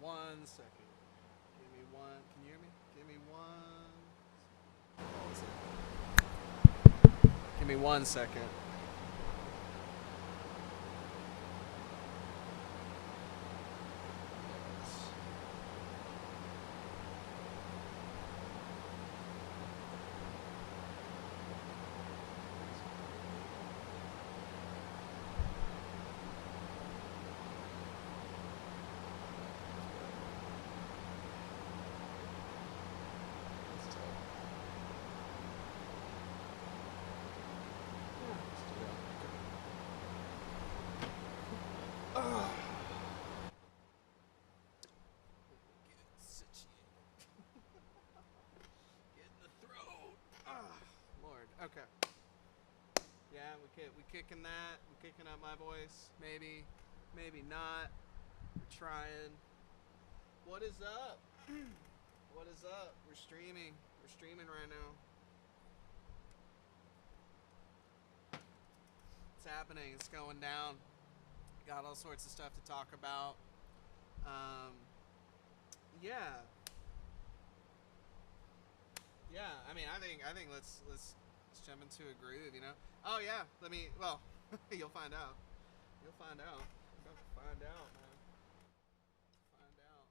1 second. Give me one. Can you hear me? Give me one. Give me 1 second. Get in the throat. Lord. Okay. Yeah, we kicking that. We kicking up my voice. Maybe, maybe not. We're trying. What is up? What is up? We're streaming. We're streaming right now. It's happening. It's going down. Got all sorts of stuff to talk about. Um, yeah, yeah. I think let's jump into a groove. You know. Oh yeah. Let me. Well, you'll find out. You'll find out. You're about to find out, man. Find out.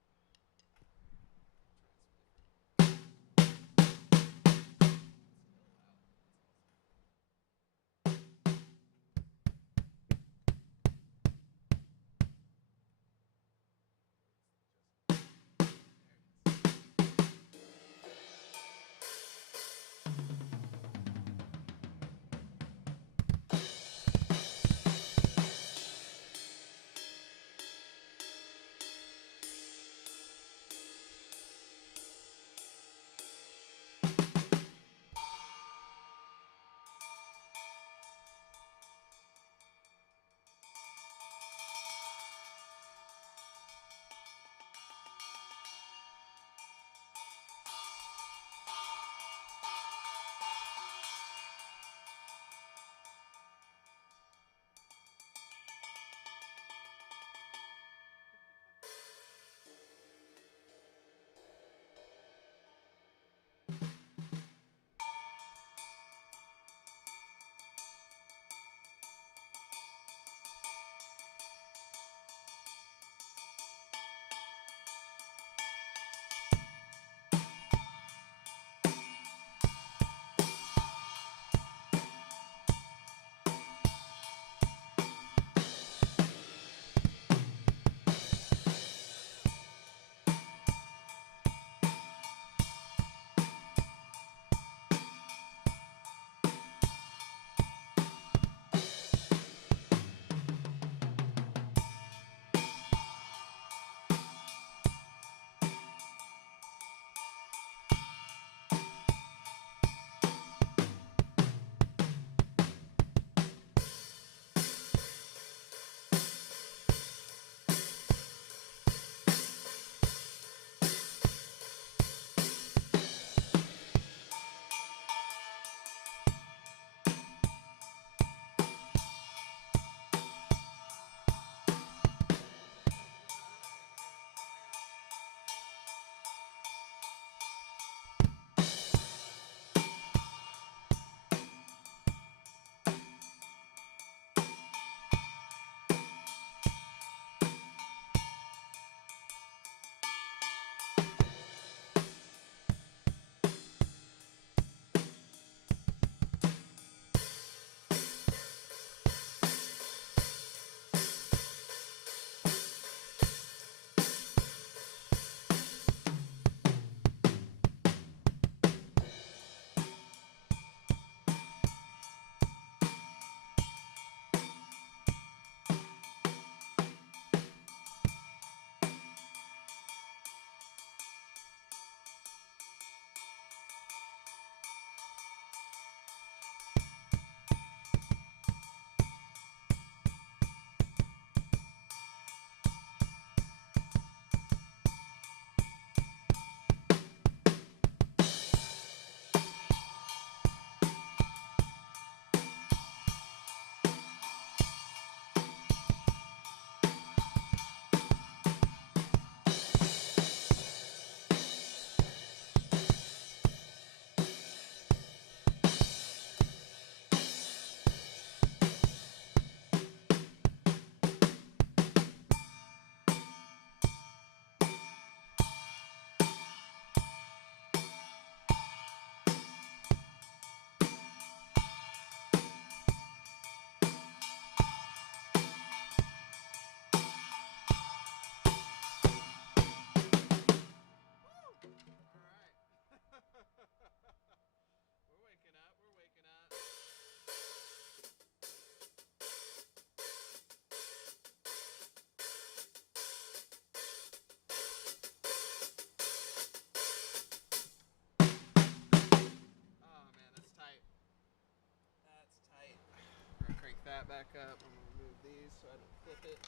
these so I don't flip it.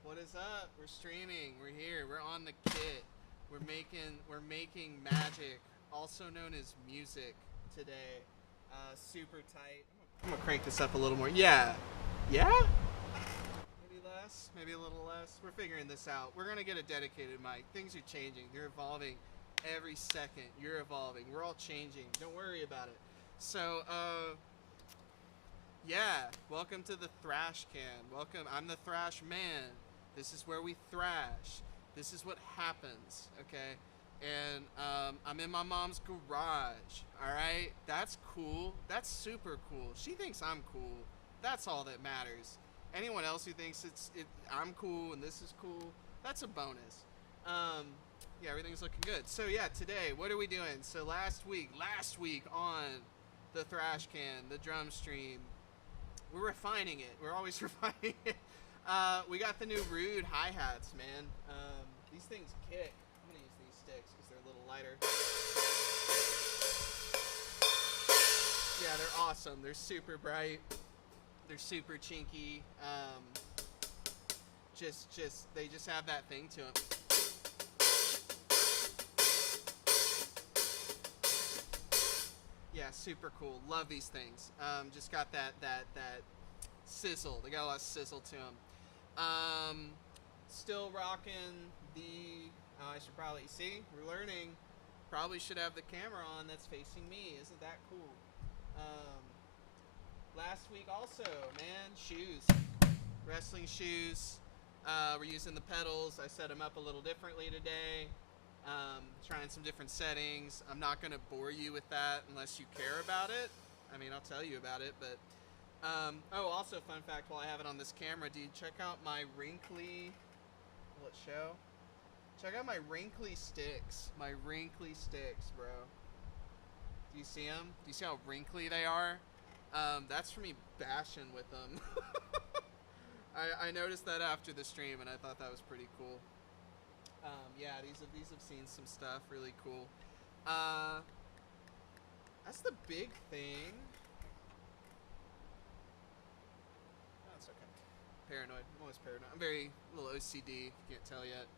What is up? We're streaming. We're here. We're on the kit. We're making magic, also known as music, today. Super tight. I'm gonna crank this up a little more. Yeah. Yeah? Maybe less, maybe a little less. We're figuring this out. We're gonna get a dedicated mic. Things are changing. They're evolving every second. You're evolving. We're all changing. Don't worry about it. So, yeah, welcome to the Thrash Can. Welcome. I'm the Thrash Man. This is where we thrash. This is what happens, okay? And I'm in my mom's garage, all right? That's cool. That's super cool. She thinks I'm cool. That's all that matters. Anyone else who thinks I'm cool and this is cool, that's a bonus. Yeah, everything's looking good. So yeah, today, what are we doing? So last week on the Thrash Can, the drum stream, we're refining it. We're always refining it. We got the new Rude hi-hats, man. These things kick. I'm gonna use these sticks because they're a little lighter. Yeah, they're awesome. They're super bright. They're super chinky. They just have that thing to them. Yeah, super cool. Love these things. Just got that sizzle. They got a lot of sizzle to them. Still rocking the. I should probably see. We're learning. Probably should have the camera on that's facing me. Isn't that cool? Last week also, man, shoes, wrestling shoes. We're using the pedals. I set them up a little differently today. Trying some different settings. I'm not going to bore you with that unless you care about it. I mean, I'll tell you about it, but also fun fact while I have it on this camera, dude, check out my wrinkly, will it show? Check out my wrinkly sticks. My wrinkly sticks, bro. Do you see them? Do you see how wrinkly they are? That's for me bashing with them. I noticed that after the stream, and I thought that was pretty cool. Yeah, these have seen some stuff. Really cool. That's the big thing. That's okay. Paranoid. I'm always paranoid. I'm very little OCD. If you can't tell yet.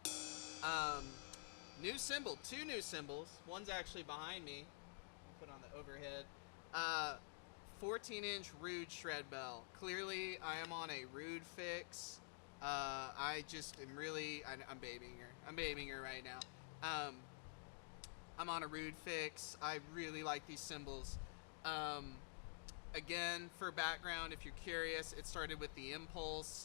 New symbol. 2 new symbols. One's actually behind me. I'll put on the overhead. 14-inch Rude shred bell. Clearly, I am on a Rude fix. I just am really. I'm babying her. I'm babying her right now. I'm on a Rude fix. I really like these cymbals. Again, for background, if you're curious, it started with the Impulse.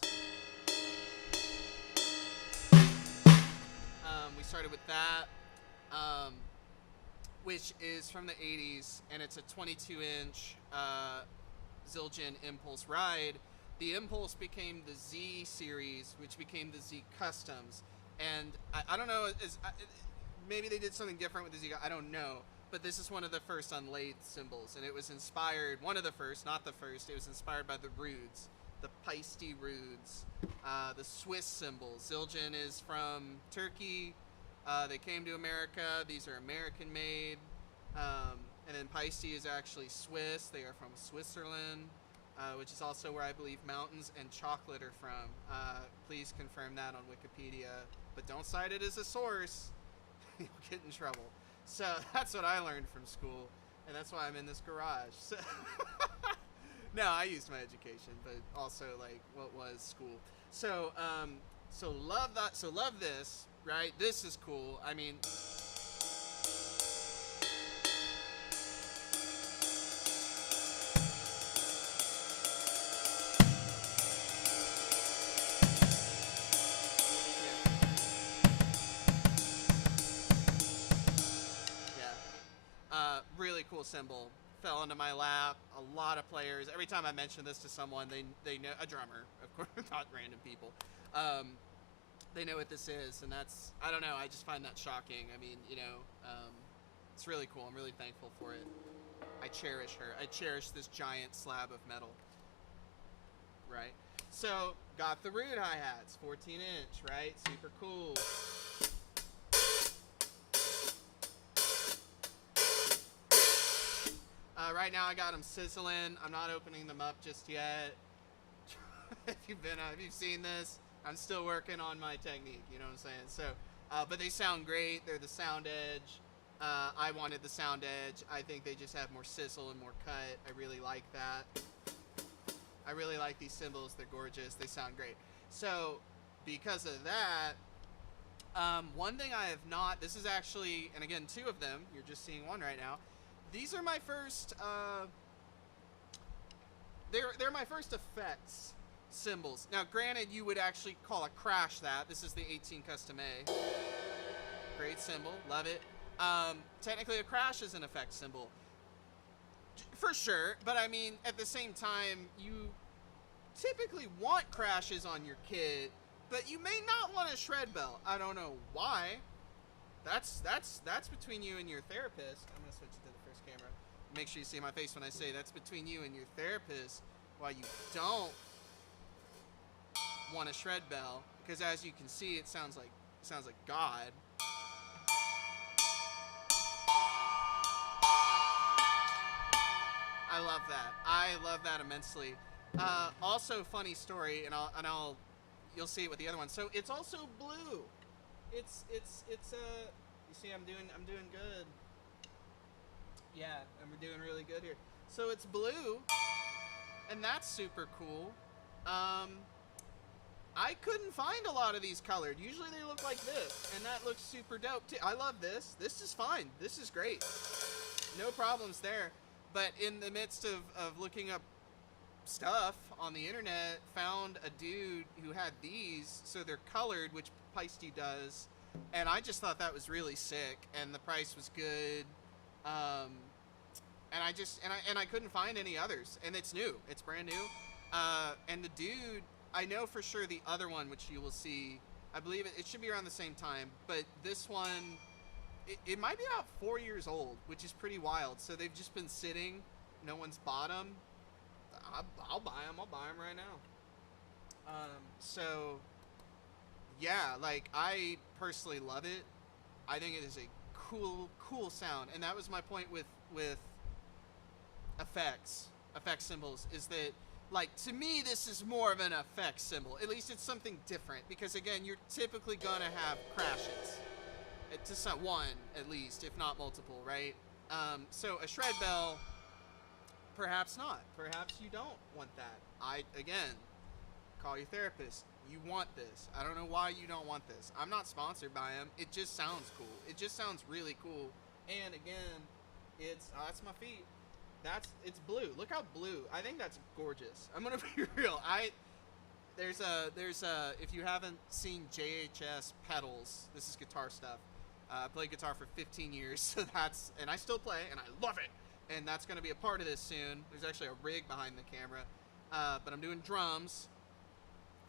We started with that, which is from the 80s, and it's a 22-inch Zildjian Impulse ride. The Impulse became the Z series, which became the Z Customs. And I don't know, maybe they did something different with the Z, I don't know. But this is one of the first unlathed cymbals, and it was inspired, one of the first, not the first, it was inspired by the Rudes, the Paiste Rudes, the Swiss cymbals. Zildjian is from Turkey. They came to America. These are American made. And then Paiste is actually Swiss. They are from Switzerland, which is also where I believe mountains and chocolate are from. Please confirm that on Wikipedia, but don't cite it as a source. You'll get in trouble. So that's what I learned from school, and that's why I'm in this garage. So no, I used my education, but also like what was school. So so love that. So love this, right? This is cool. I mean. Really cool cymbal. Fell into my lap. A lot of players. Every time I mention this to someone, they know, a drummer, of course, not random people. They know what this is, and that's, I don't know, I just find that shocking. I mean, you know, it's really cool. I'm really thankful for it. I cherish her. I cherish this giant slab of metal. Right? So, got the Rude hi-hats, 14-inch, right? Super cool. Right now I got them sizzling. I'm not opening them up just yet. if you've seen this, I'm still working on my technique. You know what I'm saying? So, but they sound great. They're the Sound Edge. I wanted the Sound Edge. I think they just have more sizzle and more cut. I really like that. I really like these cymbals. They're gorgeous. They sound great. So, because of that, one thing I have not. This is actually, and again, two of them. You're just seeing one right now. These are my first. They're my first effects cymbals. Now, granted, you would actually call a crash that. This is the 18 Custom A. Great cymbal, love it. Technically, a crash is an effect cymbal, for sure. But I mean, at the same time, you typically want crashes on your kit, but you may not want a shred bell. I don't know why. That's between you and your therapist. I'm gonna switch it to the first camera. Make sure you see my face when I say that's between you and your therapist. Why you don't want a shred bell, because as you can see, it sounds like God. I love that. I love that immensely. Also, funny story, and you'll see it with the other one. So it's also blue. It's you see, I'm doing good. Yeah, and we're doing really good here. So it's blue, and that's super cool. I couldn't find a lot of these colored. Usually they look like this, and that looks super dope too. I love this. This is fine. This is great. No problems there. But in the midst of looking up stuff on the internet, found a dude who had these, so they're colored, which Peisty does, and I just thought that was really sick, and the price was good. And I couldn't find any others, and it's new. It's brand new. And the dude, I know for sure the other one, which you will see, I believe it should be around the same time, but this one, it might be about 4 years old, which is pretty wild. So they've just been sitting. No one's bought them. I'll buy them. I'll buy them right now. So, yeah, like, I personally love it. I think it is a cool sound. And that was my point with effect cymbals, is that, like, to me, this is more of an effect cymbal. At least it's something different, because again, you're typically gonna have crashes. To some one, at least, if not multiple, right? So a shred bell, perhaps not. Perhaps you don't want that. Again, call your therapist. You want this. I don't know why you don't want this. I'm not sponsored by them. It just sounds cool. It just sounds really cool. And again, that's my feet. It's blue. Look how blue. I think that's gorgeous. I'm gonna be real. There's a if you haven't seen JHS pedals, this is guitar stuff. I played guitar for 15 years, so and I still play, and I love it. And that's going to be a part of this soon. There's actually a rig behind the camera, but I'm doing drums.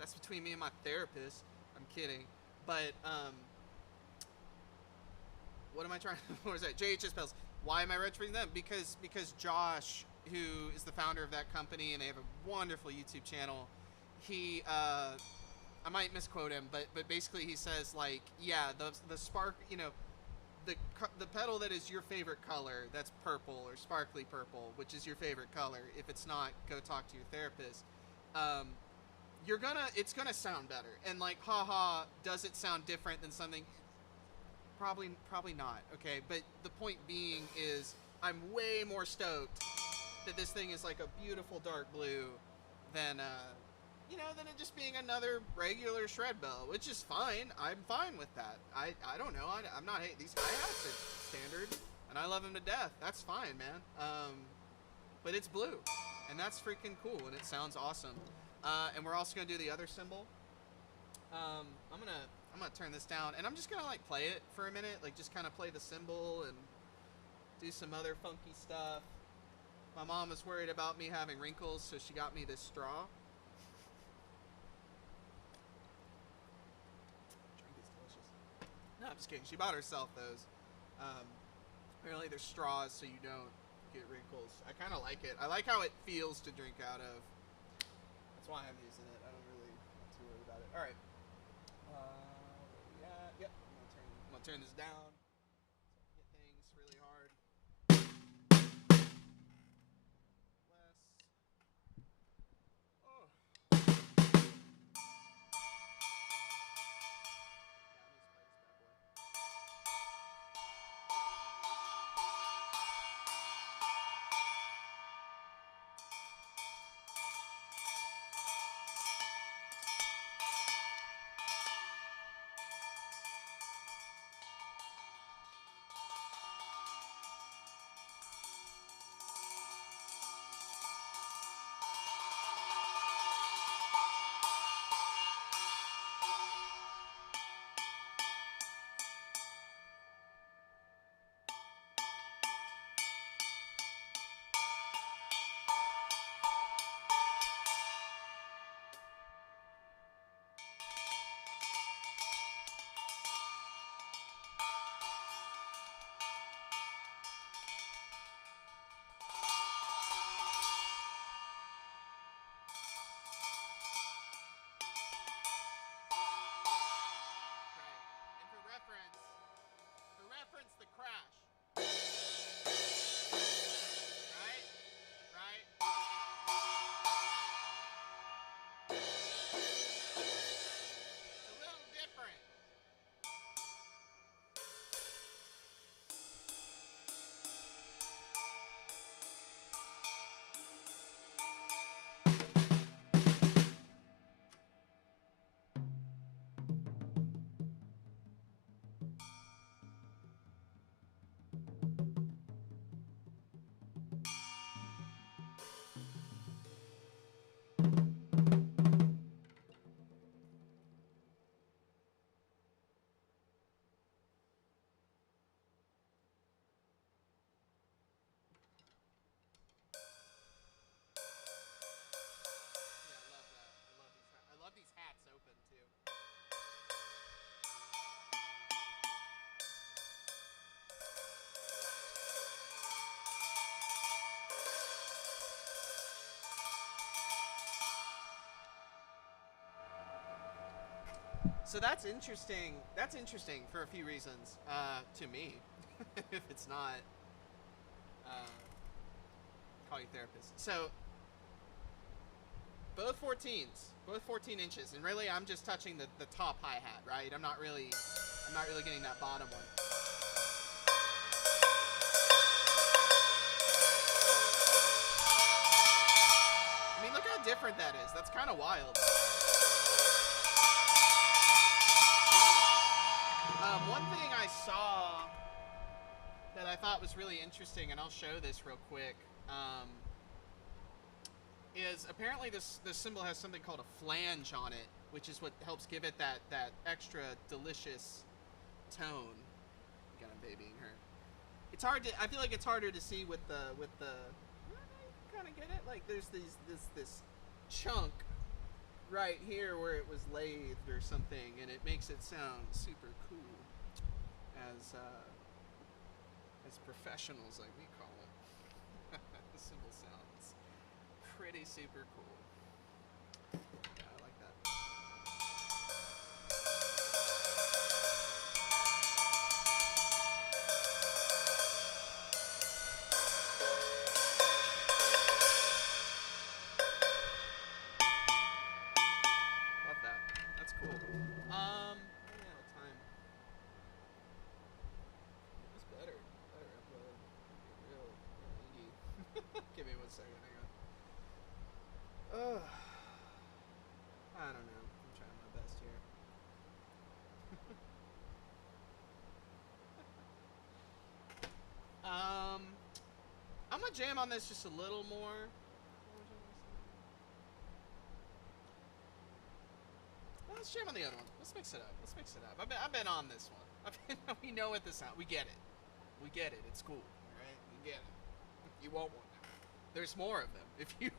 That's between me and my therapist. I'm kidding, but what am I trying? What was that? JHS pedals. Why am I referencing them? Because Josh, who is the founder of that company, and they have a wonderful YouTube channel. He I might misquote him, but basically he says, like, yeah, the spark, you know, the pedal that is your favorite color, that's purple or sparkly purple, which is your favorite color. If it's not, go talk to your therapist. It's gonna sound better. And like, haha, does it sound different than something? Probably not. Okay, but the point being is, I'm way more stoked that this thing is like a beautiful dark blue than than it just being another regular shred bell, which is fine. I'm fine with that. I don't know. I'm not hating these hi-hats are standard, and I love them to death. That's fine, man. But it's blue, and that's freaking cool, and it sounds awesome. And we're also gonna do the other cymbal. I'm gonna turn this down, and I'm just gonna like play it for a minute, like just kind of play the cymbal and do some other funky stuff. My mom was worried about me having wrinkles, so she got me this straw. No, I'm just kidding. She bought herself those. Apparently they're straws so you don't get wrinkles. I kind of like it. I like how it feels to drink out of. That's why I'm using it. I don't really too worried about it. All right. Yep. I'm gonna turn this down so I can hit things really hard. Less. Oh. So that's interesting. That's interesting for a few reasons. To me, if it's not, uh, call your therapist. So both 14 inches, and really I'm just touching the top hi hat, right? I'm not really getting that bottom one. I mean, look how different that is. That's kind of wild. One thing I saw that I thought was really interesting, and I'll show this real quick, is apparently this cymbal has something called a flange on it, which is what helps give it that extra delicious tone. Again, I'm babying her. It's hard to. I feel like it's harder to see with the. Kind of get it. Like there's this chunk right here where it was lathed or something, and it makes it sound super cool. As professionals like we call it, the cymbal sounds pretty super cool. Yeah, I like that. Love that. That's cool. Running out of time. That's better. Better. I'm going real indie. Give me 1 second. Hang on. Ugh. I don't know. I'm trying my best here. I'm gonna jam on this just a little more. Let's jam on the other one. Let's mix it up. I've been on this one. We know what this sound. We get it. We get it. It's cool. All right. We get it. You want one now. There's more of them. If you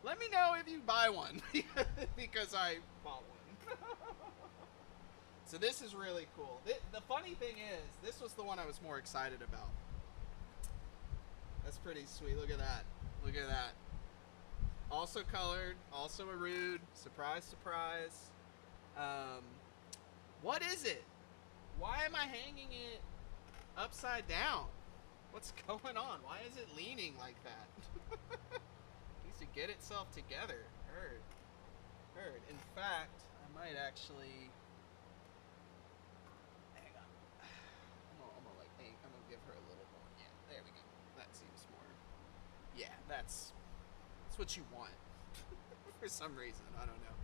let me know if you buy one because I bought one. So this is really cool. The funny thing is, this was the one I was more excited about. That's pretty sweet. Look at that. Look at that. Also colored. Also a rude. Surprise, surprise. What is it? Why am I hanging it upside down? What's going on? Why is it leaning like that? It needs to get itself together. Heard. In fact, I might actually. Hang on. I'm gonna give her a little more. Yeah, there we go. That seems more. Yeah, that's what you want. For some reason, I don't know.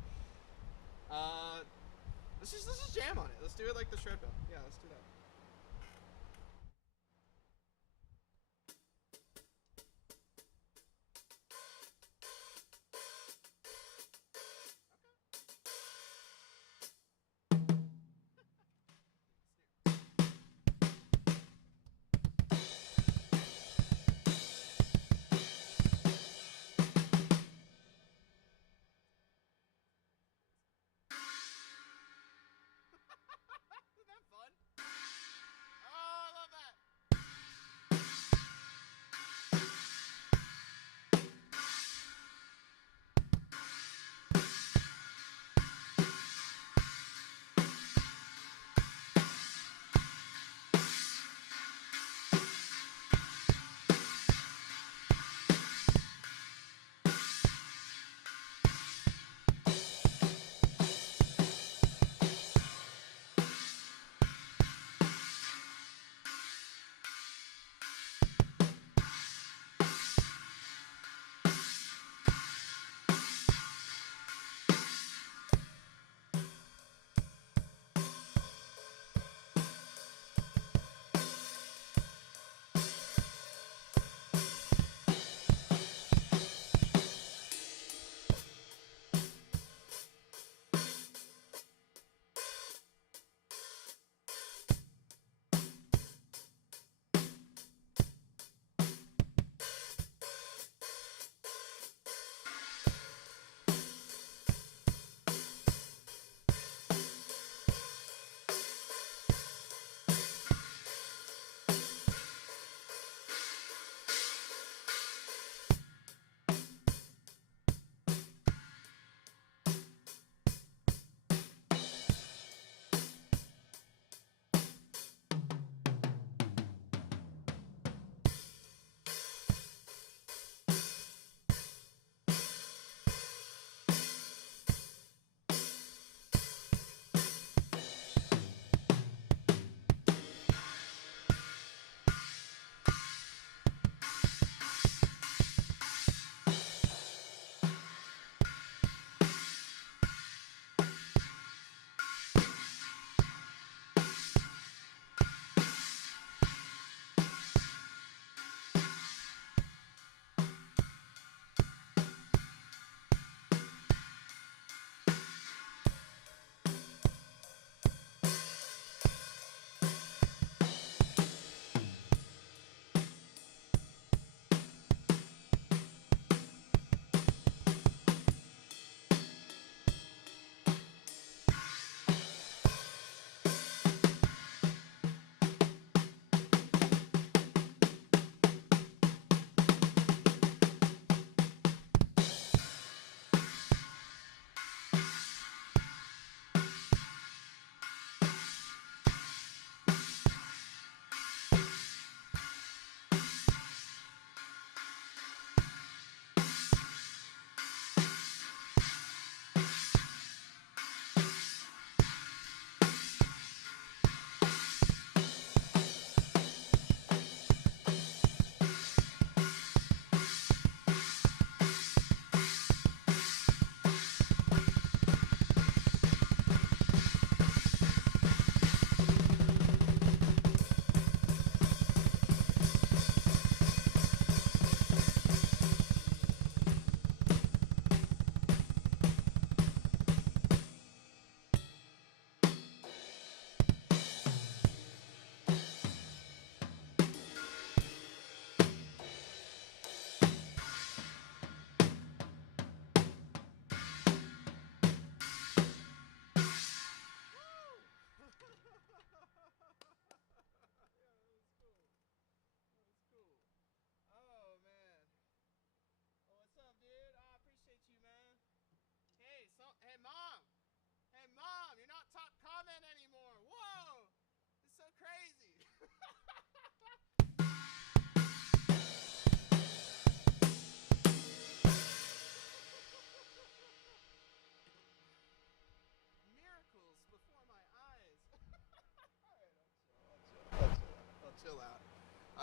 Let's just jam on it. Let's do it like the shred bill. Yeah, let's do that. Isn't that fun?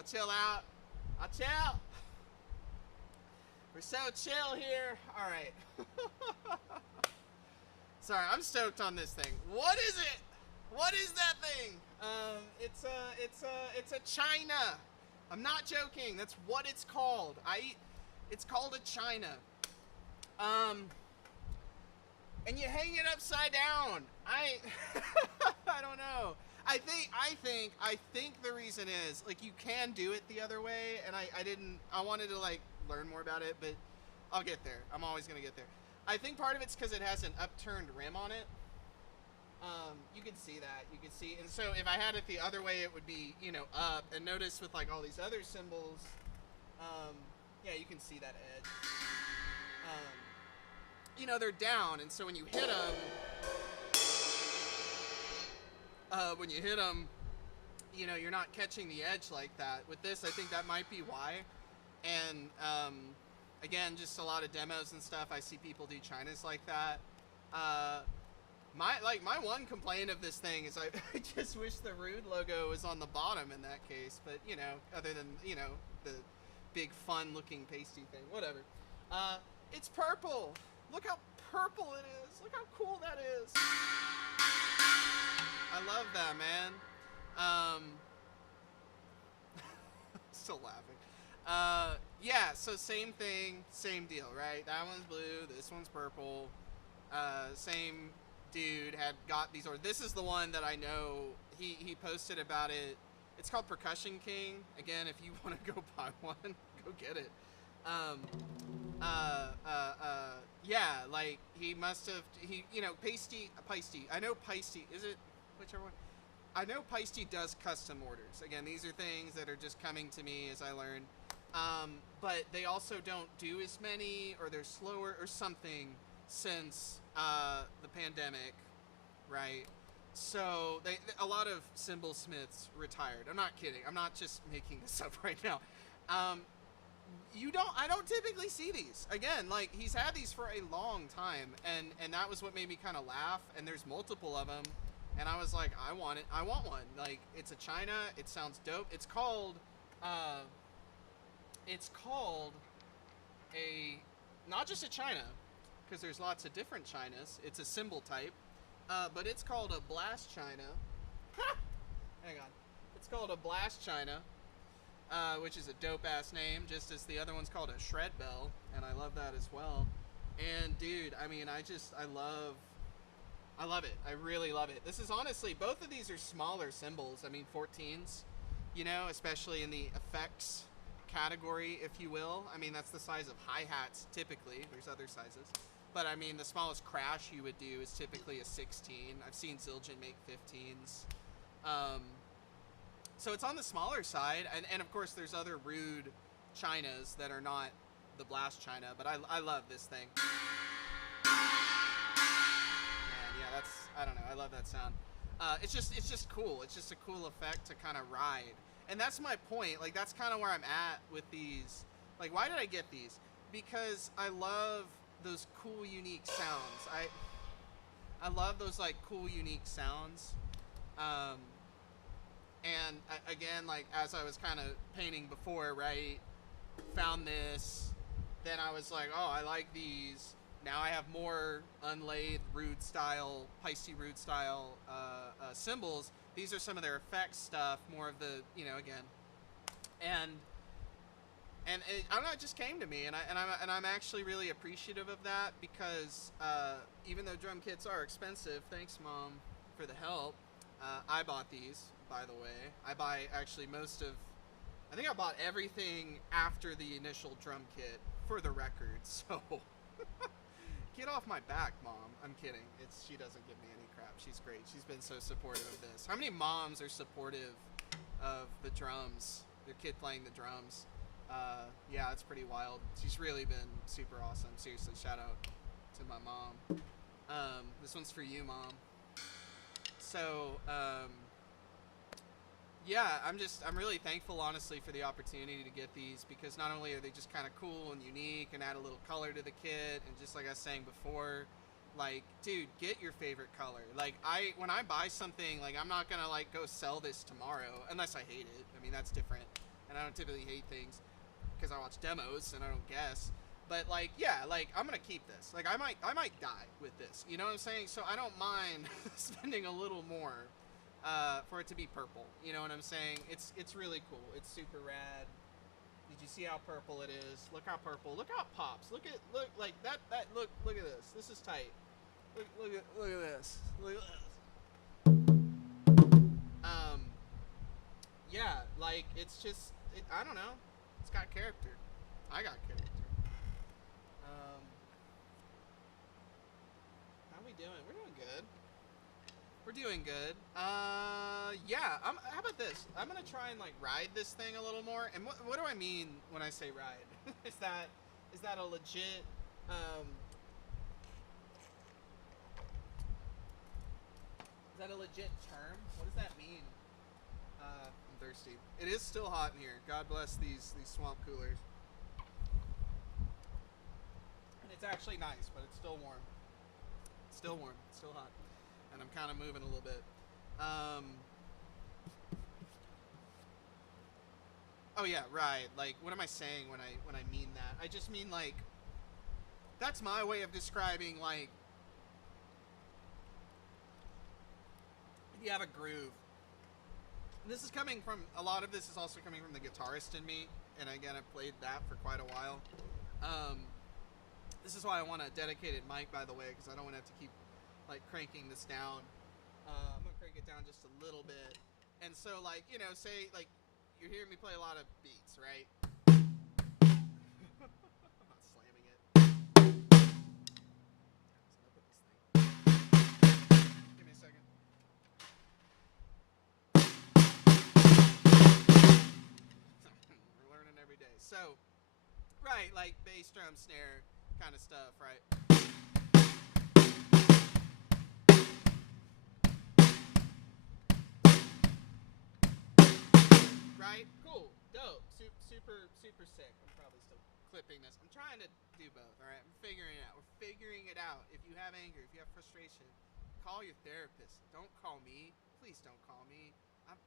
I'll chill out. I'll chill. We're so chill here. All right. Sorry, I'm stoked on this thing. What is it? What is that thing? It's a china. I'm not joking. That's what it's called. It's called a china. And you hang it upside down. I don't know. I think the reason is, like, you can do it the other way, and I wanted to, like, learn more about it, but I'll get there. I'm always gonna get there. I think part of it's because it has an upturned rim on it. You can see that. You can see, and so if I had it the other way, it would be, you know, up. And notice with, like, all these other symbols, yeah, you can see that edge. You know, they're down, and so when you hit them, you know, you're not catching the edge like that. With this, I think that might be why. And again, just a lot of demos and stuff, I see people do chinas like that. My one complaint of this thing is I just wish the Rude logo was on the bottom in that case. But, you know, other than, you know, the big fun looking pasty thing, whatever. It's purple. Look how purple it is. Look how cool that is. I love that, man. Still laughing. Yeah, so same thing, same deal, right? That one's blue, this one's purple. Same dude had got these, or this is the one that I know he posted about it. It's called Percussion King. Again, if you want to go buy one, go get it. Yeah, like, he must have, you know, Pasty, I know Pasty, is it, whichever one? I know Pasty does custom orders. Again, these are things that are just coming to me as I learn. But they also don't do as many, or they're slower or something since the pandemic, right? So a lot of cymbal smiths retired. I'm not kidding. I'm not just making this up right now. I don't typically see these. Again, like, he's had these for a long time, and that was what made me kind of laugh. And there's multiple of them, and I was like, I want it. I want one. Like, it's a china. It sounds dope. It's called not just a china, because there's lots of different chinas. It's a cymbal type, but it's called a blast china. Hang on. It's called a blast china. Which is a dope-ass name, just as the other one's called a shred bell, and I love that as well. And, dude, I mean, I love it. I really love it. This is honestly, both of these are smaller cymbals. I mean, 14s, you know, especially in the effects category, if you will. I mean, that's the size of hi-hats, typically. There's other sizes. But, I mean, the smallest crash you would do is typically a 16. I've seen Zildjian make 15s. So it's on the smaller side, and of course there's other Rude chinas that are not the blast china, but I love this thing. Man, yeah, I don't know, I love that sound. It's just cool. It's just a cool effect to kind of ride. And that's my point. Like, that's kind of where I'm at with these. Like, why did I get these? Because I love those cool, unique sounds. I love those, like, cool, unique sounds. And again, like, as I was kind of painting before, right, found this, then I was like, oh, I like these. Now I have more unlathed Rude style, Pasty Rude style cymbals. These are some of their effects stuff, more of the, you know, again. And it, I don't know, it just came to me, and I'm actually really appreciative of that, because even though drum kits are expensive, thanks, Mom, for the help. I bought these, by the way. I buy actually I think I bought everything after the initial drum kit, for the record, so get off my back, Mom. I'm kidding. She doesn't give me any crap. She's great. She's been so supportive of this. How many moms are supportive of the drums, their kid playing the drums? Yeah, it's pretty wild. She's really been super awesome. Seriously, shout out to my mom. This one's for you, Mom. So, yeah, I'm really thankful, honestly, for the opportunity to get these, because not only are they just kind of cool and unique and add a little color to the kit, and just like I was saying before, like, dude, get your favorite color. Like, when I buy something, like, I'm not gonna, like, go sell this tomorrow, unless I hate it. I mean, that's different. and I don't typically hate things because I watch demos and I don't guess. But like, yeah, like I'm gonna keep this. Like I might die with this. You know what I'm saying? So I don't mind spending a little more for it to be purple. You know what I'm saying? It's really cool. It's super rad. Did you see how purple it is? Look how purple. Look how it pops. Look like that. Look at this. This is tight. Look at this. Look at this. Um, yeah, like it's just I don't know. It's got character. I got character. Um, how we doing? We're doing good. We're doing good. Yeah. How about this? I'm gonna try and like ride this thing a little more. And what do I mean when I say ride? is that a legit? Um, is that a legit term? What does that mean? I'm thirsty. It is still hot in here. God bless these swamp coolers. And it's actually nice, but it's still warm. It's still warm. It's still hot. And I'm kind of moving a little bit. Oh yeah, right. Like, what am I saying when I mean that? I just mean like that's my way of describing like you have a groove. This is coming from a lot of this is also coming from the guitarist in me, and again I've played that for quite a while. Um, this is why I want a dedicated mic, by the way, because I don't want to have to keep like cranking this down. I'm gonna crank it down just a little bit, and so like say like you're hearing me play a lot of beats, right? I'm not slamming it. Give me a second. We're learning every day. So, right, like bass, drum, snare kind of stuff, right? Right? Cool. Dope. Super sick. I'm probably still clipping this. I'm trying to do both, alright? I'm figuring it out. We're figuring it out. If you have anger, if you have frustration, call your therapist. Don't call me. Please don't call me. I'm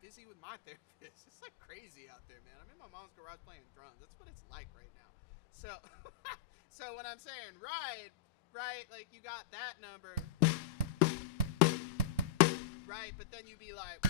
busy with my therapist. It's like crazy out there, man. I'm in my mom's garage playing drums. That's what it's like right now. So, so when I'm saying right, like you got that number, right? But then you be like,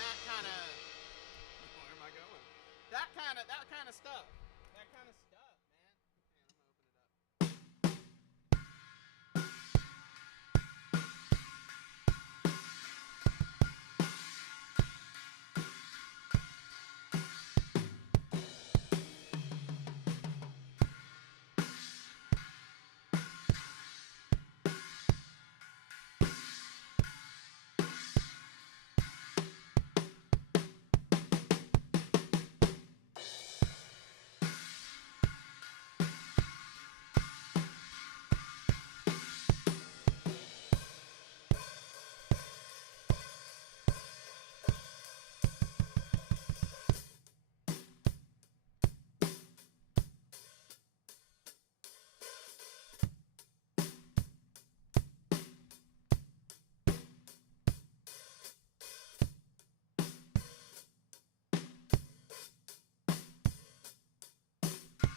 that kind of. Where am I going? That kind of stuff. That kind of stuff, man. Man, I'm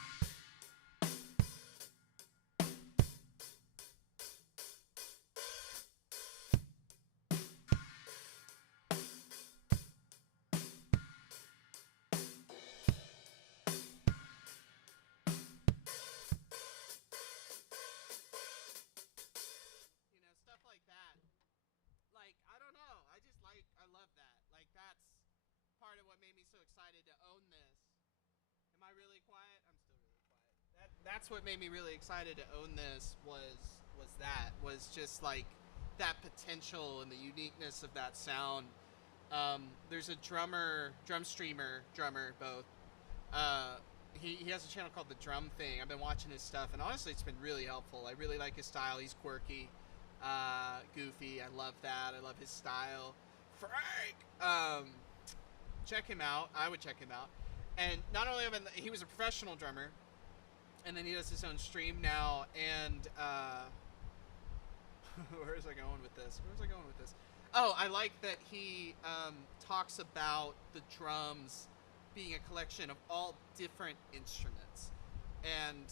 gonna open it up. Stuff like that. Like, I don't know. I love that. Like, that's part of what made me so excited to own this. Am I really quiet? I'm still really quiet. That's what made me really excited to own this was just like that potential and the uniqueness of that sound. There's a drummer both, uh, he has a channel called The Drum Thing. I've been watching his stuff, and honestly, it's been really helpful. I really like his style. He's quirky, goofy. I love that. I love his style. Frank! Check him out. I would check him out. And not only he was a professional drummer, and then he does his own stream now, and where is I going with this? Oh, I like that he talks about the drums being a collection of all different instruments. And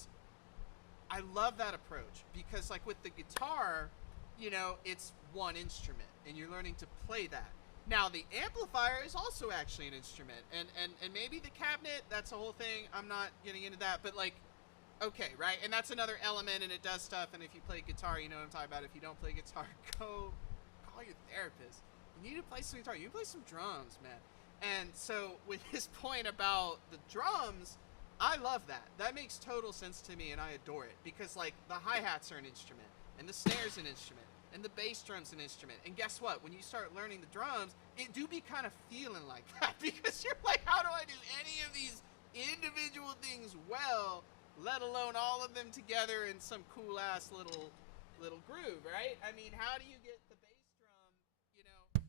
I love that approach because, like, with the guitar, it's one instrument and you're learning to play that. Now, the amplifier is also actually an instrument, and maybe the cabinet, that's a whole thing. I'm not getting into that, but, like, okay, right? And that's another element, and it does stuff, and if you play guitar, you know what I'm talking about. If you don't play guitar, go call your therapist. You need to play some guitar. You need to play some drums, man. And so with his point about the drums, I love that. That makes total sense to me, and I adore it. Because, like, the hi-hats are an instrument, and the snare's an instrument, and the bass drum's an instrument. And guess what? When you start learning the drums, it do be kind of feeling like that. Because you're like, how do I do any of these individual things well, let alone all of them together in some cool-ass little groove, right? I mean, how do you get the bass drum,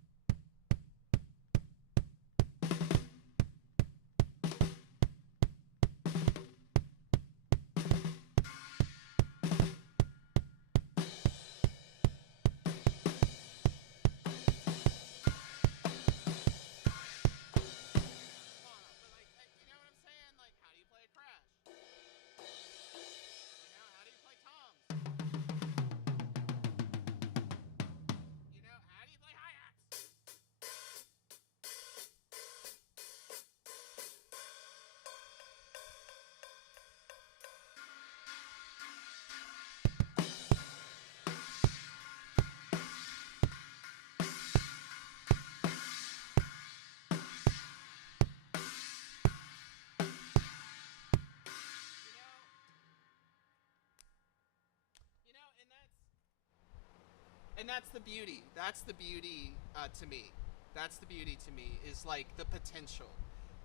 and that's the beauty. That's the beauty to me. That's the beauty to me is, like, the potential.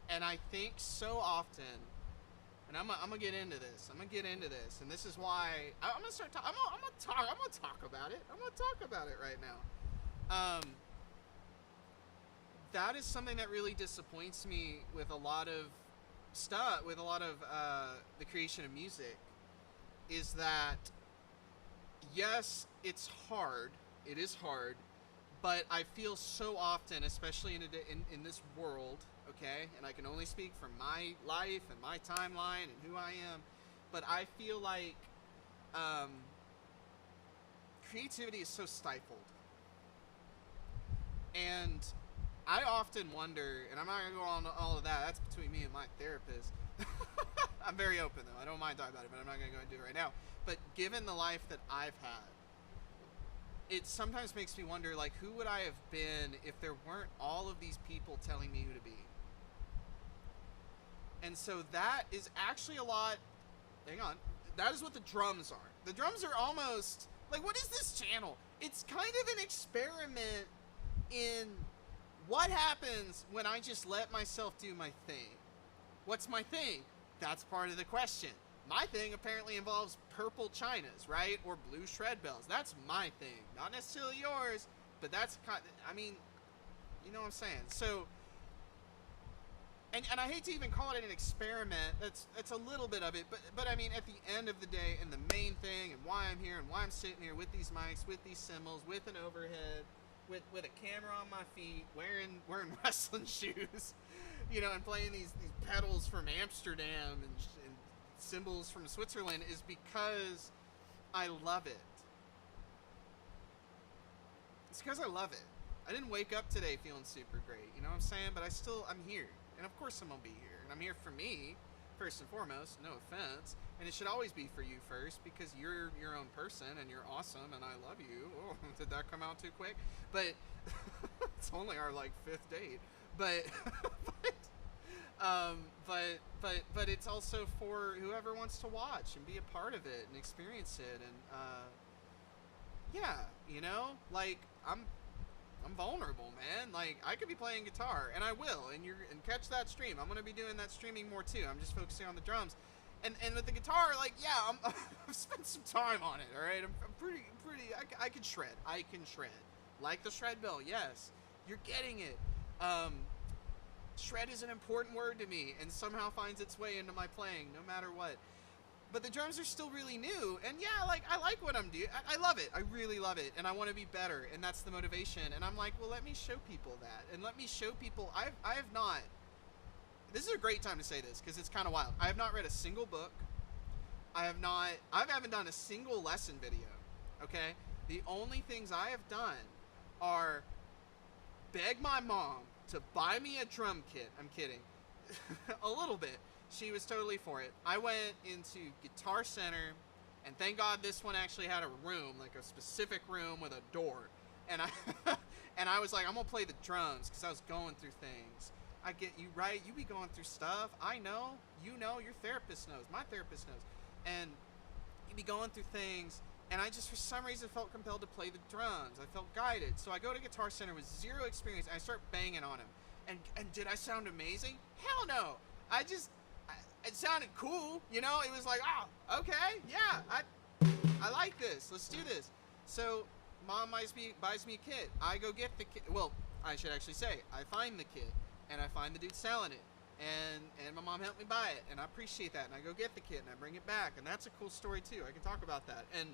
And I think so often, and I'm gonna get into this. And this is why I'm gonna start. I'm gonna talk about it. I'm gonna talk about it right now. That is something that really disappoints me with a lot of stuff, with a lot of the creation of music, is that yes, it's hard. It is hard, but I feel so often, especially in this world, okay, and I can only speak from my life and my timeline and who I am, but I feel like creativity is so stifled. And I often wonder, and I'm not going to go on all of that, that's between me and my therapist. I'm very open, though. I don't mind talking about it, but I'm not going to go into it right now. But given the life that I've had, it sometimes makes me wonder, like, who would I have been if there weren't all of these people telling me who to be? And so that is actually a lot. Hang on. That is what the drums are. The drums are almost like, what is this channel? It's kind of an experiment in what happens when I just let myself do my thing. What's my thing? That's part of the question. My thing apparently involves purple chinas, right? Or blue shred bells. That's my thing. Not necessarily yours, but that's kind of, I mean, you know what I'm saying? So, and I hate to even call it an experiment. That's a little bit of it, but I mean, at the end of the day, and the main thing, and why I'm here, and why I'm sitting here with these mics, with these cymbals, with an overhead, with a camera on my feet, wearing wrestling shoes, and playing these pedals from Amsterdam and cymbals from Switzerland, is because I love it. It's because I love it. I didn't wake up today feeling super great, you know what I'm saying? But I'm here. And of course I'm going to be here. And I'm here for me, first and foremost, no offense. And it should always be for you first, because you're your own person and you're awesome and I love you. Oh, did that come out too quick? But it's only our, like, 5th date. But but it's also for whoever wants to watch and be a part of it and experience it. And yeah, like, I'm vulnerable, man. Like, I could be playing guitar, and I will, and catch that stream. I'm gonna be doing that streaming more too. I'm just focusing on the drums, and with the guitar, like, yeah, I've spent some time on it. All right, I'm pretty. I can shred. I can shred. Like the shred bill, yes, you're getting it. Shred is an important word to me, and somehow finds its way into my playing, no matter what. But the drums are still really new, and yeah, like, I like what I'm doing. I love it. I really love it, and I want to be better, and that's the motivation. And I'm like, well, let me show people that, and let me show people. I have not. This is a great time to say this because it's kind of wild. I have not read a single book. I haven't done a single lesson video. Okay, the only things I have done are beg my mom to buy me a drum kit. I'm kidding. A little bit. She was totally for it. I went into Guitar Center, and thank God this one actually had a room, like a specific room with a door. And I and I was like, I'm gonna play the drums because I was going through things. I get you, right? You be going through stuff. I know. You know. Your therapist knows. My therapist knows. And you be going through things. And I just, for some reason, felt compelled to play the drums. I felt guided. So I go to Guitar Center with zero experience, and I start banging on them. And did I sound amazing? Hell no. It sounded cool. You know, it was like, oh, okay, yeah, I like this. Let's do this. So mom buys me a kit. I go get the kit. Well, I should actually say, I find the kit, and I find the dude selling it. And my mom helped me buy it, and I appreciate that. And I go get the kit, and I bring it back. And that's a cool story, too. I can talk about that. And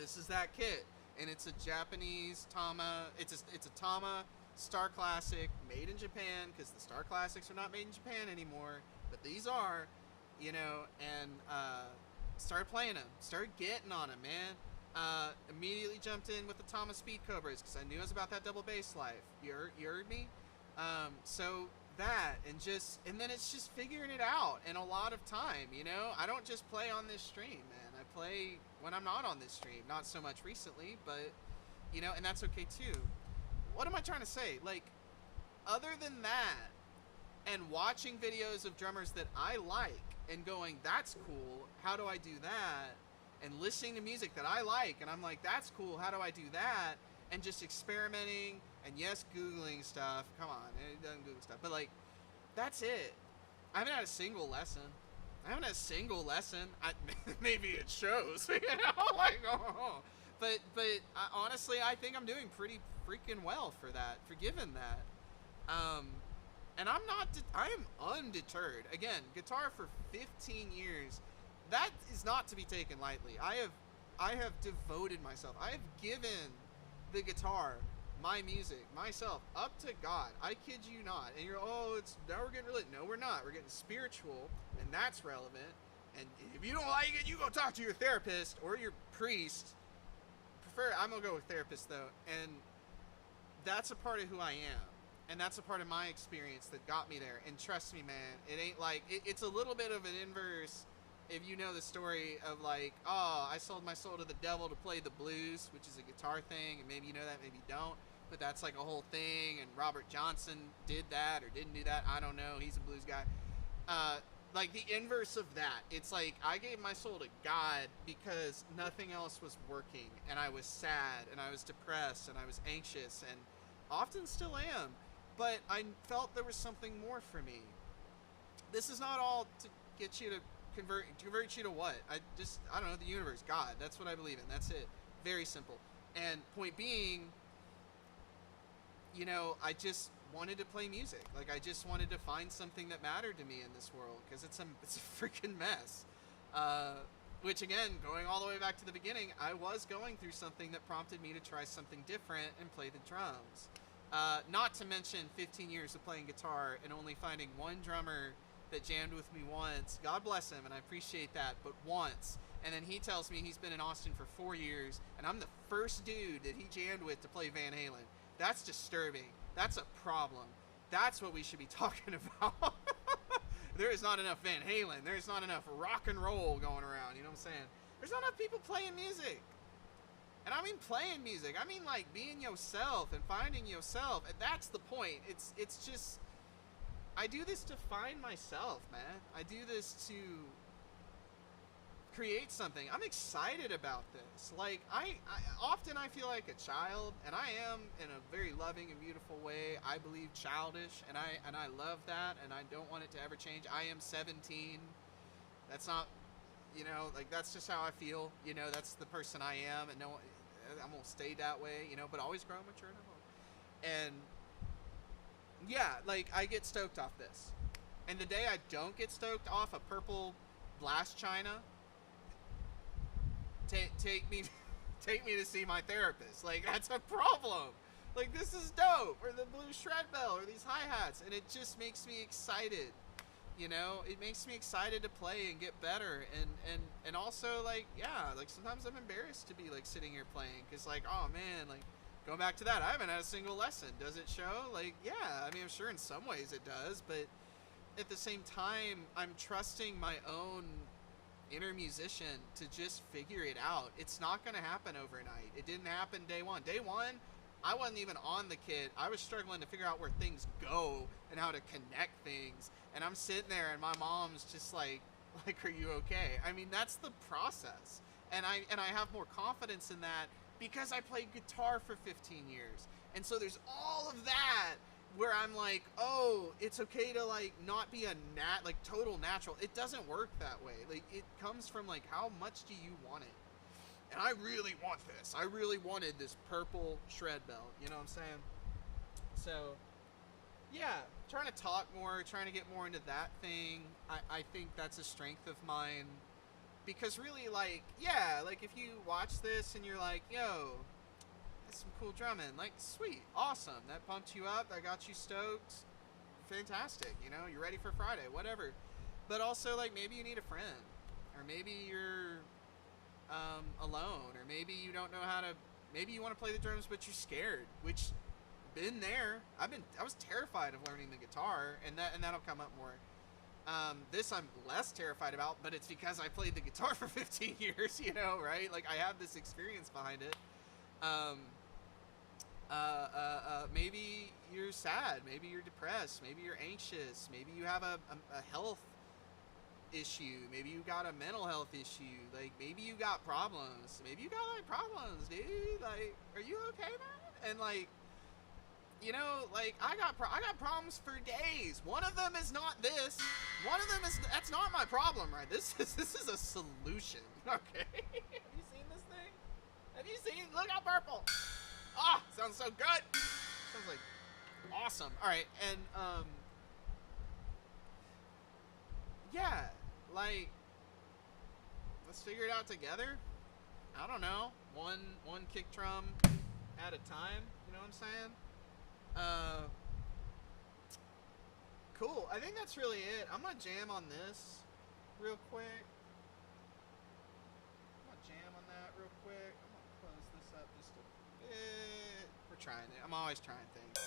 this is that kit, and it's a Japanese Tama. It's a Tama Star Classic made in Japan, because the Star Classics are not made in Japan anymore, but these are, you know. And started playing them, started getting on them, man. Immediately jumped in with the Tama Speed Cobras because I knew it was about that double bass life. You heard me? So that, and then it's just figuring it out in a lot of time, you know. I don't just play on this stream, man. I play when I'm not on this stream. Not so much recently, but, you know, and that's okay too. What am I trying to say? Like, other than that, and watching videos of drummers that I like and going, that's cool, how do I do that? And listening to music that I like, and I'm like, that's cool, how do I do that? And just experimenting, and yes, Googling stuff. Come on, it doesn't Google stuff. But, like, that's it. I haven't had a single lesson. Maybe it shows, you know? Like, oh. But honestly, I think I'm doing pretty freaking well for that, for giving that. And I am undeterred. Again, guitar for 15 years. That is not to be taken lightly. I have devoted myself. I have given the guitar, my music, myself, up to God. I kid you not. And now we're getting religious. No, we're not. We're getting spiritual, and that's relevant. And if you don't like it, you go talk to your therapist or your priest. I'm gonna go with therapist though, and that's a part of who I am, and that's a part of my experience that got me there. And trust me, man, it ain't like it's a little bit of an inverse. If you know the story of, like, oh, I sold my soul to the devil to play the blues, which is a guitar thing, and maybe you know that, maybe you don't, but that's like a whole thing, and Robert Johnson did that or didn't do that, I don't know, he's a blues guy. Like the inverse of that, it's like I gave my soul to God because nothing else was working, and I was sad, and I was depressed, and I was anxious, and often still am, but I felt there was something more for me. This is not all to get you to convert you to what? I don't know, the universe, God, that's what I believe in, that's it. Very simple. And point being, you know, I just wanted to play music. Like, I just wanted to find something that mattered to me in this world, because it's a freaking mess. Which, again, going all the way back to the beginning, I was going through something that prompted me to try something different and play the drums. Not to mention 15 years of playing guitar and only finding one drummer that jammed with me once. God bless him, and I appreciate that, but once. And then he tells me he's been in Austin for 4 years, and I'm the first dude that he jammed with to play Van Halen. That's disturbing. That's a problem. That's what we should be talking about. There is not enough Van Halen. There's not enough rock and roll going around. You know what I'm saying? There's not enough people playing music. And I mean playing music. I mean, like, being yourself and finding yourself. And that's the point. It's just, I do this to find myself, man. I do this to create something. I'm excited about this. Like I often I feel like a child, and I am in a very loving and beautiful way. I believe childish, and I love that, and I don't want it to ever change. I am 17. That's not, like that's just how I feel. That's the person I am, and no, I'm gonna stay that way. But always grow, mature, and evolve. And yeah, like I get stoked off this. And the day I don't get stoked off a purple blast china, take me take me to see my therapist. Like that's a problem. Like this is dope, or the blue shred bell, or these hi-hats, and it just makes me excited. It makes me excited to play and get better, and also like, yeah, like sometimes I'm embarrassed to be like sitting here playing, because like, oh man, like going back to that, I haven't had a single lesson. Does it show? Like, yeah, I mean, I'm sure in some ways it does, but at the same time, I'm trusting my own inner musician to just figure it out. It's not going to happen overnight. It didn't happen day one. Day one, I wasn't even on the kit. I was struggling to figure out where things go and how to connect things. And I'm sitting there, and my mom's just like, are you okay? I mean, that's the process. And I have more confidence in that because I played guitar for 15 years. And so there's all of that where I'm like, oh, it's okay to like not be a total natural. It doesn't work that way. Like it comes from like, how much do you want it? And I really want this. I really wanted this purple shred bell. You know what I'm saying? So yeah, trying to talk more, trying to get more into that thing. I think that's a strength of mine, because really, like, yeah, like if you watch this and you're like, yo, some cool drumming, like sweet, awesome, that pumped you up, that got you stoked, fantastic, you're ready for Friday, whatever. But also, like, maybe you need a friend, or maybe you're alone, or maybe you don't know how to, maybe you want to play the drums but you're scared, which been there. I was terrified of learning the guitar, and that'll come up more. This I'm less terrified about, but it's because I played the guitar for 15 years, right? Like I have this experience behind it. Maybe you're sad, maybe you're depressed, maybe you're anxious, maybe you have a health issue, maybe you got a mental health issue, like maybe you got problems, maybe you got like problems, dude. Like, are you okay, man? And like, like I got problems for days. One of them is not this. One of them is, that's not my problem, right? This is a solution. Okay. Have you seen this thing? Have you seen? Look how purple. Ah, sounds so good. Sounds like awesome. All right, and yeah, like let's figure it out together. I don't know, one kick drum at a time. You know what I'm saying? Cool. I think that's really it. I'm gonna jam on this real quick. I'm gonna jam on that real quick. I'm gonna close this up just a bit. We're trying it. I'm always trying things.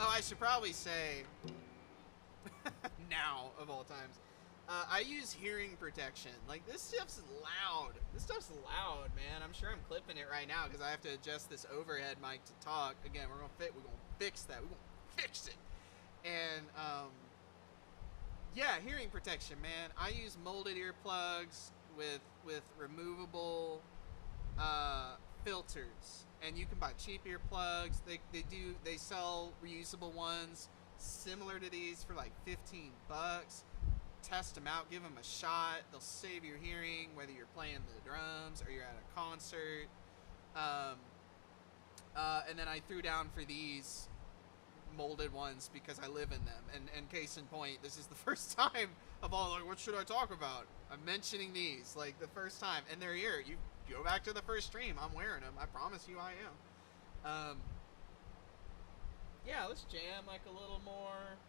Oh, I should probably say now of all times, I use hearing protection. Like this stuff's loud. This stuff's loud, man. I'm sure I'm clipping it right now because I have to adjust this overhead mic to talk. Again, we're gonna fix that. We're gonna fix it. And yeah, hearing protection, man. I use molded earplugs with removable filters, and you can buy cheap earplugs. They sell reusable ones similar to these for like 15 bucks. Test them out, give them a shot. They'll save your hearing, whether you're playing the drums or you're at a concert. And then I threw down for these molded ones because I live in them. And case in point, this is the first time of all, like, what should I talk about? I'm mentioning these, like, the first time. And they're here. You go back to the first stream. I'm wearing them. I promise you I am. Yeah, let's jam, like, a little more.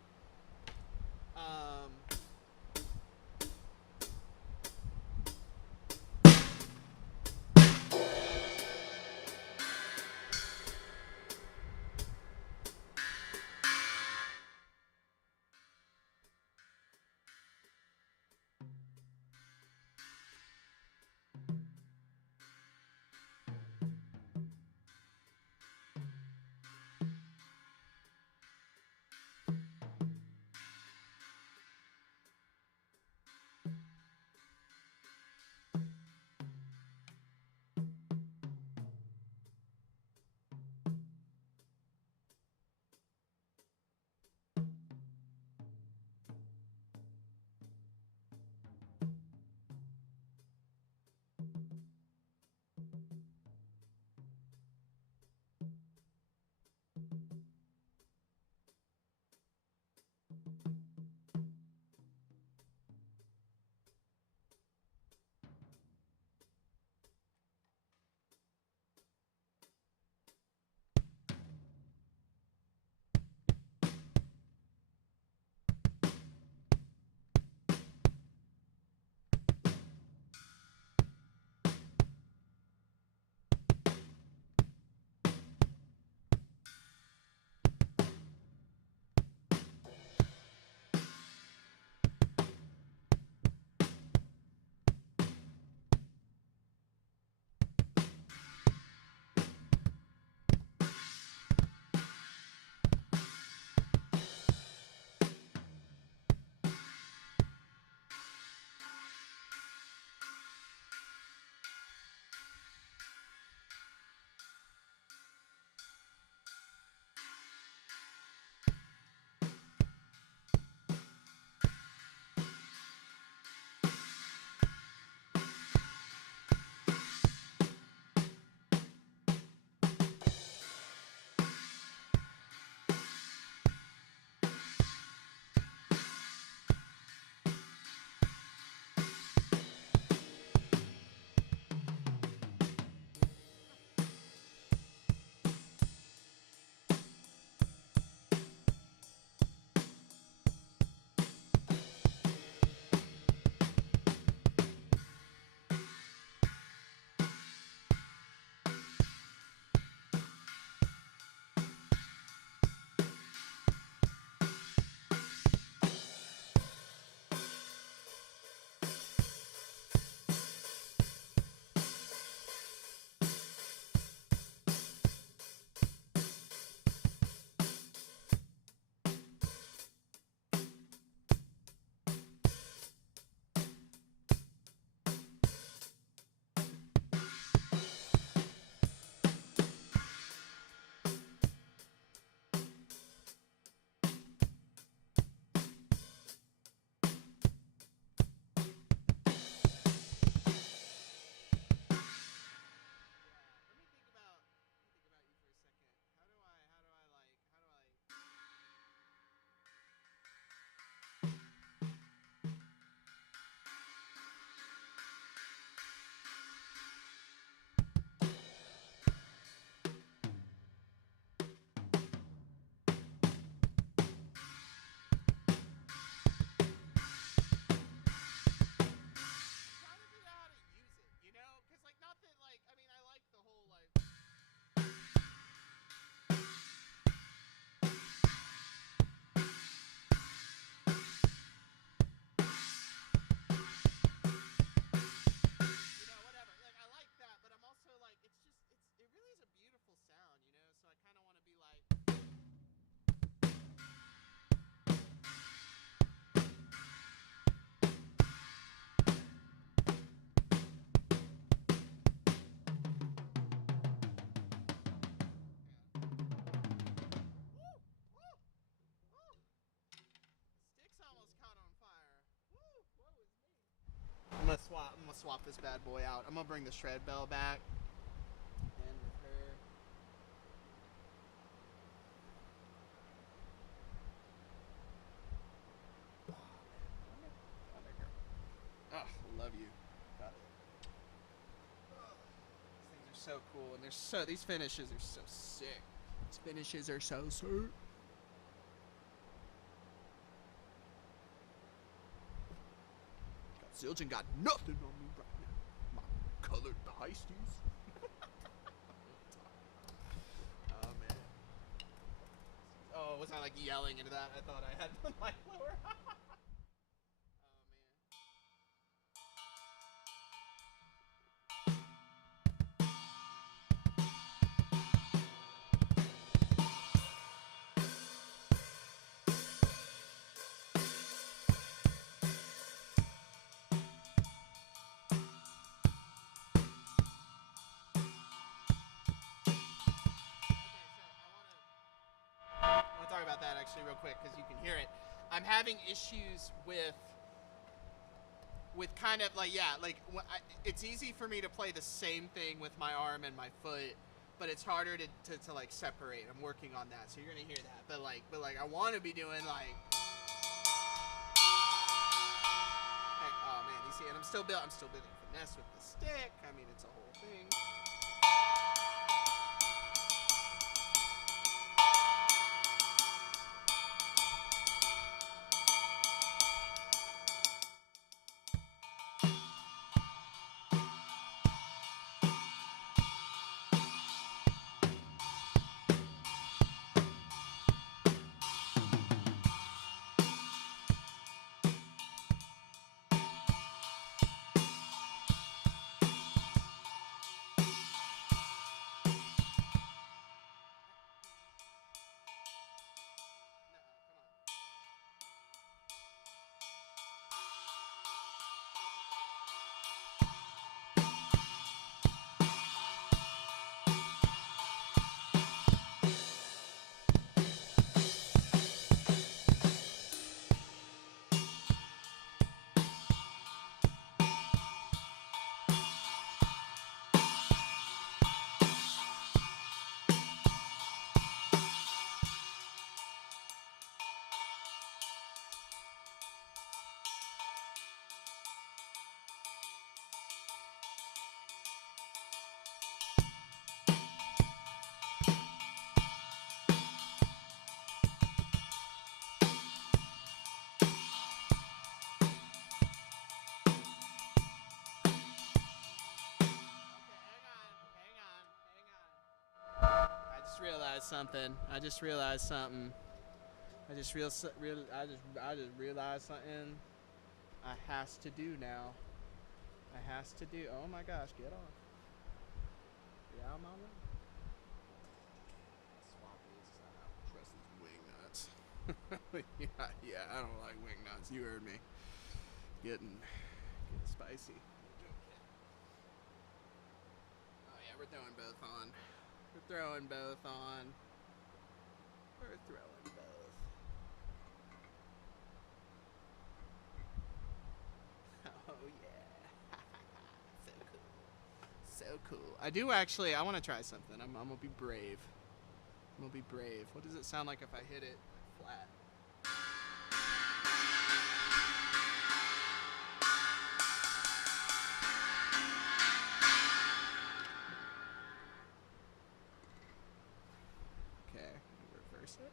swap this bad boy out. I'm gonna bring the shred bell back. And with her. Oh, love you. Got it. These things are so cool, and these finishes are so sick. These finishes are so sick. Zildjian got nothing on me right now. My colored beasties. Oh man. Oh, was I like yelling into that? I thought I had the mic lower. Oh man. Talk about that actually real quick because you can hear it. I'm having issues with kind of like it's easy for me to play the same thing with my arm and my foot, but it's harder to like separate. I'm working on that, so you're gonna hear that. But like I want to be doing like. Heck, oh man, you see, and I'm still building finesse with the stick. I mean, it's a whole thing. Realized something. I just realized something. I just realized something. I has to do now. I has to do. Oh my gosh, get off. Yeah, mama. Swap these because I don't trust these wing nuts. yeah, I don't like wing nuts. You heard me. Getting spicy. Oh yeah, we're throwing both on. We're throwing both on. We're throwing both. Oh yeah. So cool. So cool. I do actually, I want to try something. I'm going to be brave. I'm going to be brave. What does it sound like if I hit it flat? Okay, reverse it.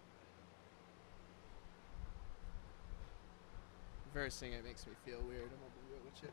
Reversing it makes me feel weird. I'm going to be real with you.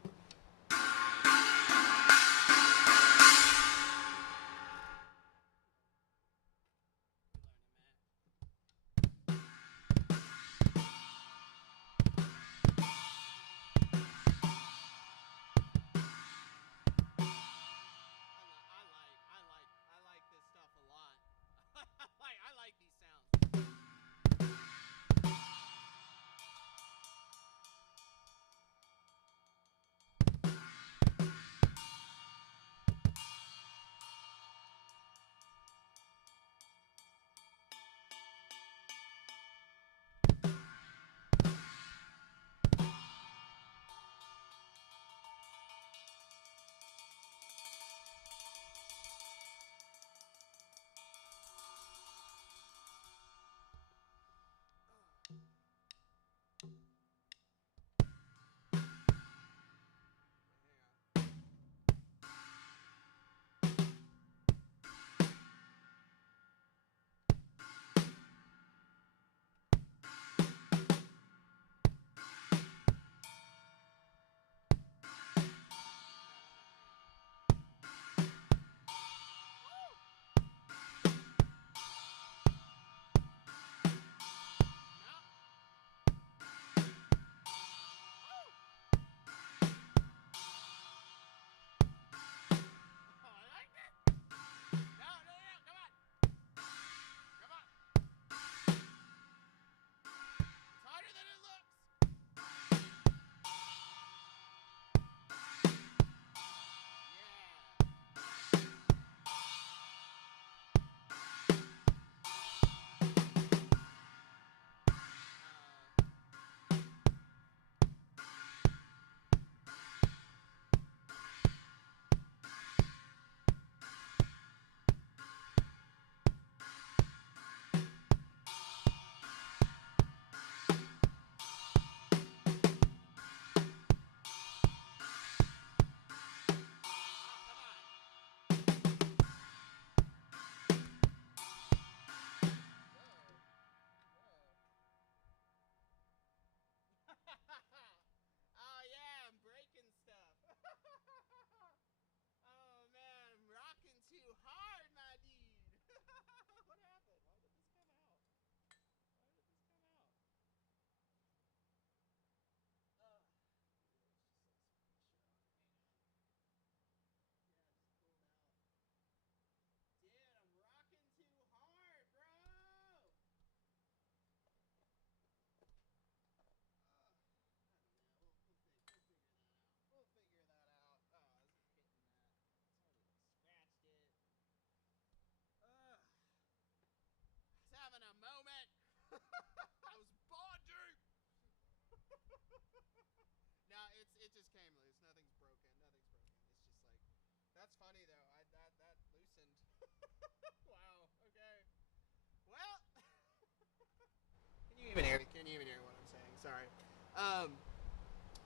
Can you even hear what I'm saying? Sorry.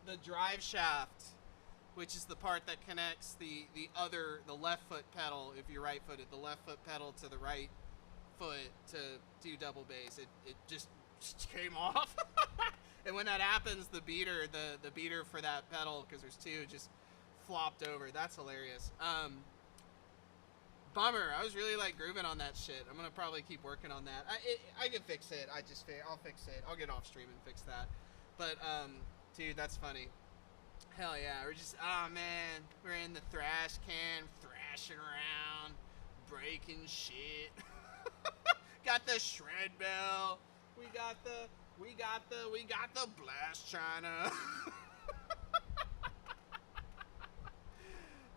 The drive shaft, which is the part that connects the left foot pedal, if you're right footed, the left foot pedal to the right foot to do double bass. It just came off. And when that happens, the beater for that pedal, because there's two, just flopped over. That's hilarious. Bummer. I was really like grooving on that shit. I'm gonna probably keep working on that. I can fix it. I'll fix it. I'll get off stream and fix that. But dude, that's funny. Hell yeah. We're just, oh man, we're in the thrash can, thrashing around, breaking shit. Got the shred bell. We got the blast china.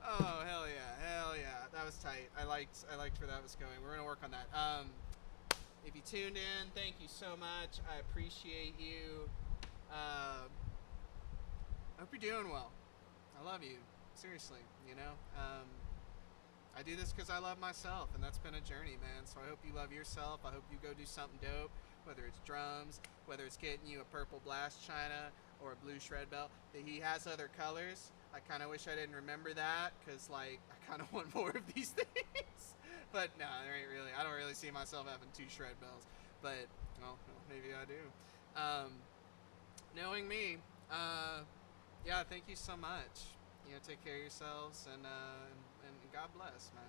Oh hell yeah, that was tight. I liked where that was going. We're gonna work on that. If you tuned in, thank you so much. I appreciate you. I hope you're doing well. I love you, seriously. You know, I do this because I love myself, and that's been a journey, man. So I hope you love yourself. I hope you go do something dope, whether it's drums, whether it's getting you a purple blast china or a blue shred bell. He has other colors. I kind of wish I didn't remember that, because like I kind of want more of these things. But no, there ain't really. I don't really see myself having two shred bells. But well, maybe I do. Knowing me, yeah. Thank you so much. You know, take care of yourselves, and God bless, man.